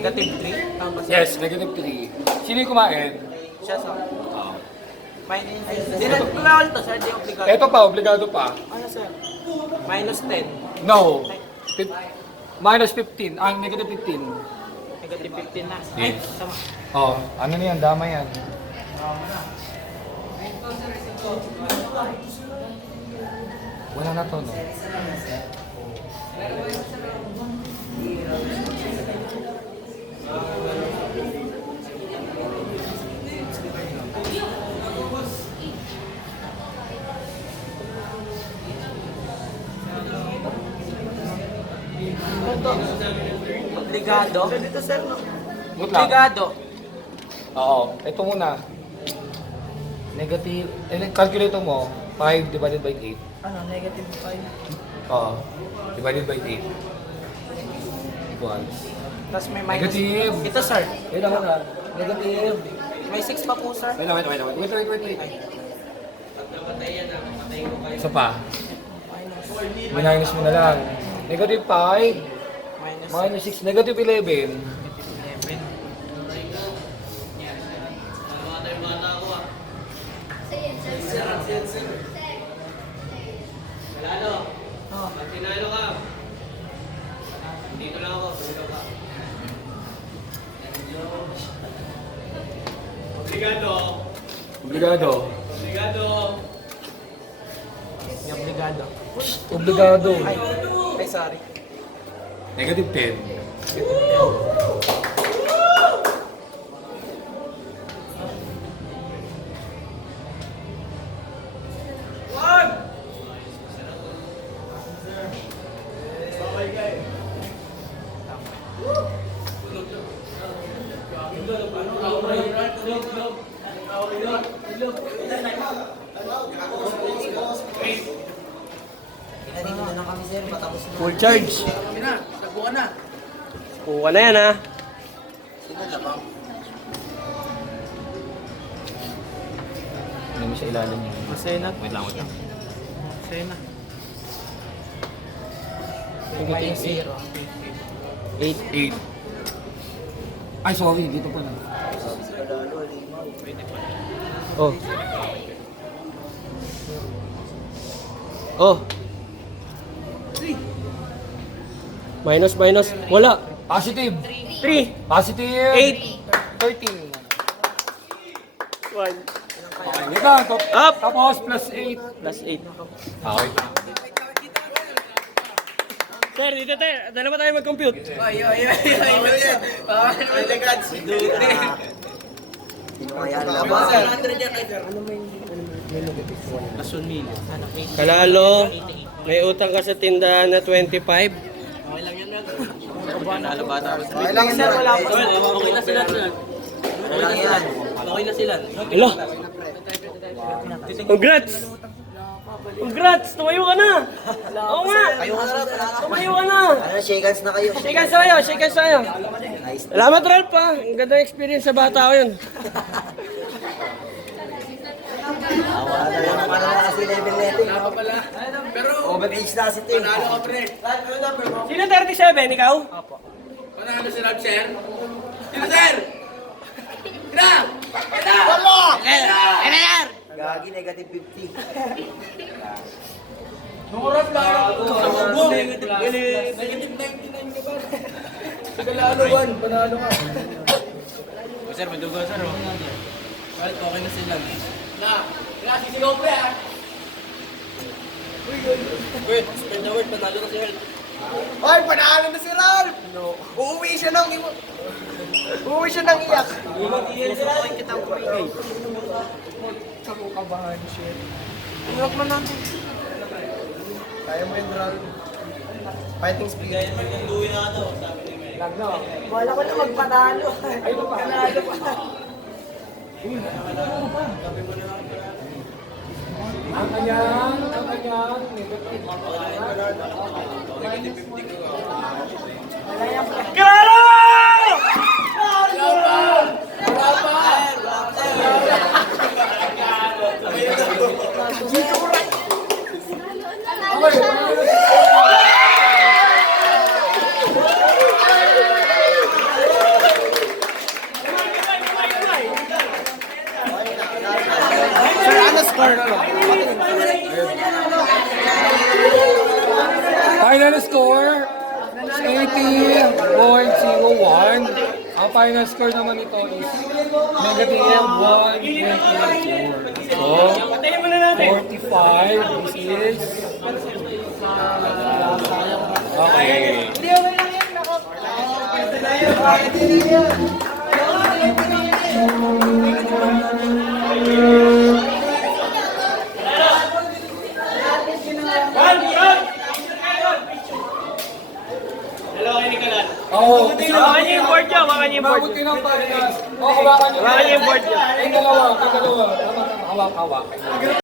Negative 3? Tama ba, sir? Yes, negative 3. Sino yung kumain? Siya, sir. Hindi na, bawal to, sir. Di obligado. Ito pa, obligado pa. Ano, sir? Minus 10. No. Minus 15. Negative 15. Negative 15 na. Ay, Yes. tama. Oh, ano na yan? Dama yan. Wala na to, no? Obligado? Dito, sir, no? Wait lang. Obligado. Oo. Ito muna. Negative. Calculator mo. 5 divided by 8. Ano, negative 5. Oo. Divided by 8. Equal. Tapos may minus. Negative. Ito, sir. Wait lang muna. Negative. May 6 pa po, sir. Wait. Isa pa. Minus mo na lang. Negative 5. Minus 6. Negative 11. Tinalo ka. Dito lang ako. Dito ka. Obligado. Obligado. Obligado. May obligado. Obligado. Ay, sorry. Negative 10. Full charge. Kuha na yan, ha? Ano mo sa ilalim niya? Masaya na. Wait lang. Masaya na. Minus 0. 8. Ay, sorry. Dito pa lang. Oh. Oh. Minus. Wala. Positive. 3. Positive. 8. 13. 1. Okay, wait lang. Up. Tapos plus 8. Plus 8. Okay. Sir, dito tayo. Dalawa tayo mag-compute. Ay. Bawal naman the gods. Plus 1 million. Ano, 8. Kalalo, may utang ka sa tindahan na 25. Okay lang, sir. Wala pa. Okay na sila, sir. Wala yan. Okay na sila. Hello. Congrats! Congrats! Tumayo ka na! Oo nga! Tumayo ka na! Shake hands na kayo. Shake hands tayo! Shake hands tayo! Salamat, Ralph, ha! Ang ganda ng experience sa bata ko yun. Wala na kasi level natin. Pero overage na kasi ito. Sino 37? Ikaw? Panalo si Rob, sir. Sino, sir? Gagi, negative 50. Nungurap ba? Negative 99 ka ba? Panalo ka. Sir, madugo, sir. Kahit okay na sila. Sisigaw pre, ha? Wait, spread the word. Panalo na si Ralph. Ay, panalo na si Ralph! No. Uuwi siya ng iyak. Kabahan, shit. Huwag mo natin. Kaya mo yun, Ralph. Fighting spirit. Lag na. Wala ko na magpanalo. Ay, panalo pa. Ang kanyang. Kalalo! Final score is 80.01. Ang final score naman nito is negative 1.84. So, Patayin mo na natin. 45. This is... Okay. Oh, Hawakan niyo yung board niyo, hawakan niyo yung board Mabuti niyo. ng pagkas. Oh, hawakan niyo. Hawakan niyo yung board niyo. Yung dalawa. Tama. Hawak-hawak.